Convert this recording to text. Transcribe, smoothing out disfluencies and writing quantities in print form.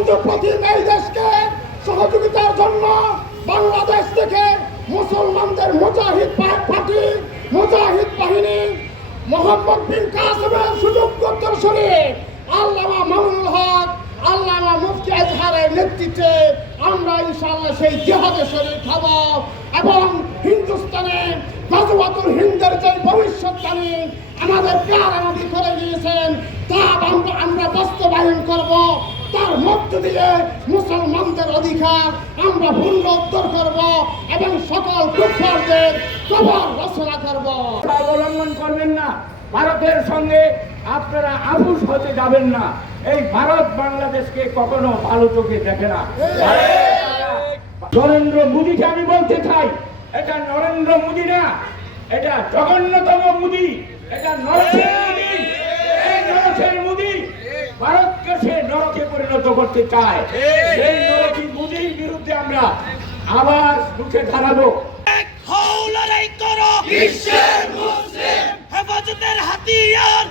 বঙ্গবন্ধু প্রতিম এই দেশকে সহযোগিতার জন্য বাংলাদেশ থেকে মুসলমানদের মুজাহিদ পার্টি মুজাহিদ বাহিনী মোহাম্মদ বিন কাসেমের সুযোগ্য উত্তরসূরি আল্লামা মামুনুল হক আল্লামা মুফতি আজহারের নেতৃত্বে আমরা ইনশাআল্লাহ সেই জিহাদে শরীক হব এবং হিন্দুস্তানে গাজওয়াতুল হিন্দের যে ভবিষ্যৎবাণী আমাদের প্যারা নবী করে দিয়েছেন তা আমরা বাস্তবায়ন করব। তার মধ্য দিয়ে মুসলমানদের অধিকার আমরা পুনরুদ্ধার করব এবং সকল কুফফারদের কবর রচনা করব। অবলম্বন করবেন না, ভারতের সঙ্গে আপনারা আপোষ হতে যাবেন না। এই ভারত বাংলাদেশকে কখনো ভালো চোখে দেখে না। নরেন্দ্র মোদীকে আমি বলতে চাই, এটা নরেন্দ্র মোদী না, এটা জঘন্যতম মোদী, এটা নরকের মোদী। এই নরকের মোদী ভারতকে সে নরকে পরিণত করতে চায়। সেই নরকী মোদীর বিরুদ্ধে আমরা আবার রুখে দাঁড়াবো। লড়াই করো বিশ্বের মুসলিম হেফাজতের হাতিয়ার